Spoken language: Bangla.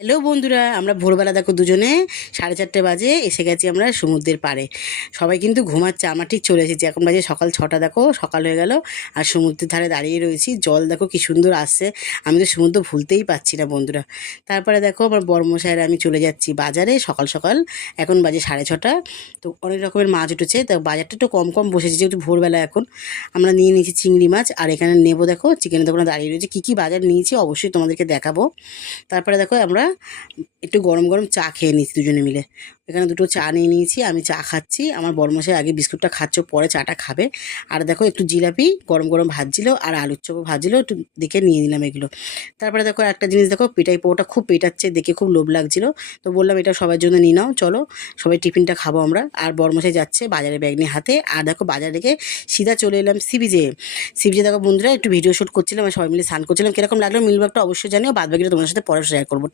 হ্যালো বন্ধুরা, আমরা ভোরবেলা দেখো দুজনে 4:30 বাজে এসে গেছি আমরা সমুদ্রের পাড়ে। সবাই কিন্তু ঘুমাচ্ছে, আমার ঠিক চলে এসেছি। এখন বাজে সকাল 6টা, দেখো সকাল হয়ে গেল। আর সমুদ্রের ধারে দাঁড়িয়ে রয়েছি, জল দেখো কি সুন্দর আসছে। আমি তো সমুদ্র ভুলতেই পারছি না বন্ধুরা। তারপরে দেখো আমার বড়মশাইয়ের আমি চলে যাচ্ছি বাজারে সকাল সকাল। এখন বাজে 6:30। তো অনেক রকমের মাছ উঠেছে, তো বাজারটা একটু কম কম বসেছে যেহেতু ভোরবেলা। এখন আমরা নিয়ে নিয়েছি চিংড়ি মাছ, আর এখানে নেবো দেখো চিকেনের দোকানে দাঁড়িয়ে রয়েছে। কী কী বাজার নিয়েছি অবশ্যই তোমাদেরকে দেখাবো। তারপরে দেখো আমরা একটু গরম গরম চা খেয়ে নিয়েছি দুজনে মিলে। এখানে দুটো চা নিয়ে নিয়েছি, আমি চা খাচ্ছি, আমার বড়মশাই আগে বিস্কুটটা খাচ্ছ, পরে চাটা খাবে। আর দেখো একটু জিলাপি গরম গরম ভাজছিল, আর আলুর চপও ভাজছিল, একটু দেখে নিয়ে নিলাম এগুলো। তারপরে দেখো একটা জিনিস দেখো, পেটাই পোটা খুব পেটাচ্ছে, দেখে খুব লোভ লাগছিল। তো বললাম এটা সবার জন্য নিয়ে নাও, চলো সবাই টিফিনটা খাবো আমরা। আর বড়মশাই যাচ্ছে বাজারে ব্যাগ নিয়ে হাতে। আর দেখো বাজার রেখে সিধা চলে এলাম সি বিচে। সি বিচে দেখো বন্ধুরা একটু ভিডিও শ্যুট করছিলাম, আর সবাই মিলে স্নান করছিলাম। কিরকম লাগলো মিলবাগটা অবশ্যই জানিও, বাদ বাকিটা তোমার সাথে পরে শেয়ার করবো।